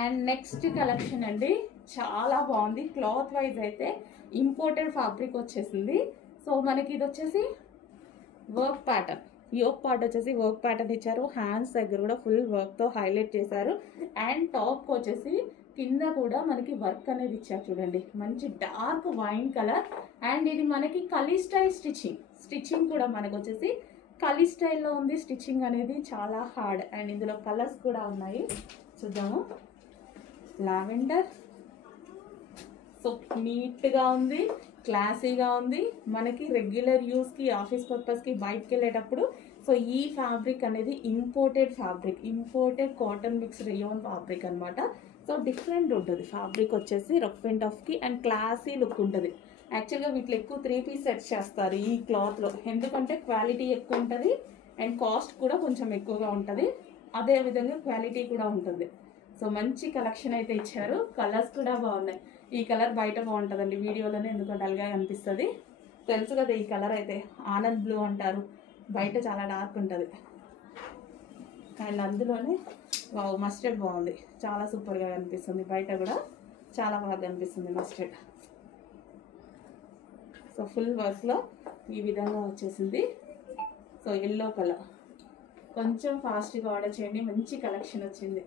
And next collection అండి, చాలా బాగుంది. క్లాత్ వైజ్ అయితే ఇంపోర్టెడ్ ఫ్యాబ్రిక్ వచ్చేసింది. సో మనకి ఇది వచ్చేసి వర్క్ ప్యాటర్న్, యోక్ పార్ట్ వచ్చేసి వర్క్ ప్యాటర్న్ ఇచ్చారు. హ్యాండ్స్ దగ్గర కూడా ఫుల్ వర్క్తో హైలైట్ చేశారు. అండ్ టాప్కి వచ్చేసి కింద కూడా మనకి వర్క్ అనేది ఇచ్చారు చూడండి, మంచి డార్క్ వైన్ కలర్. అండ్ ఇది మనకి కలీ స్టైల్ స్టిచ్చింగ్ కూడా మనకు వచ్చేసి కలీ స్టైల్లో ఉంది. స్టిచ్చింగ్ అనేది చాలా హార్డ్. అండ్ ఇందులో కలర్స్ కూడా ఉన్నాయి, చూద్దాము. లావెండర్, సో నీట్గా ఉంది, క్లాసీగా ఉంది. మనకి రెగ్యులర్ యూస్కి, ఆఫీస్ పర్పస్కి, బయటకు వెళ్ళేటప్పుడు సో ఈ ఫ్యాబ్రిక్ అనేది imported fabric, imported cotton mix rayon fabric అనమాట. సో డిఫరెంట్ ఉంటుంది ఫ్యాబ్రిక్ వచ్చేసి, రఫ్ అండ్ టఫ్కి అండ్ క్లాసీ లుక్ ఉంటుంది. యాక్చువల్గా వీటిలో ఎక్కువ 3 పీస్ సెట్స్ చేస్తారు ఈ క్లాత్లో, ఎందుకంటే క్వాలిటీ ఎక్కువ ఉంటుంది అండ్ కాస్ట్ కూడా కొంచెం ఎక్కువగా ఉంటుంది. అదేవిధంగా క్వాలిటీ కూడా ఉంటుంది. సో మంచి కలెక్షన్ అయితే ఇచ్చారు. కలర్స్ కూడా బాగున్నాయి. ఈ కలర్ బయట బాగుంటుందండి, వీడియోలోనే ఎందుకంటే డల్గా కనిపిస్తుంది. తెలుసు కదా ఈ కలర్ అయితే, ఆనంద్ బ్లూ అంటారు, బయట చాలా డార్క్ ఉంటుంది. అండ్ అందులోనే మస్టర్డ్ బాగుంది, చాలా సూపర్గా కనిపిస్తుంది. బయట కూడా చాలా బాగా కనిపిస్తుంది మస్టర్డ్. సో ఫుల్ వర్క్లో ఈ విధంగా వచ్చేసింది. సో ఎల్లో కలర్, కొంచెం ఫాస్ట్గా ఆర్డర్ చేయండి, మంచి కలెక్షన్ వచ్చింది.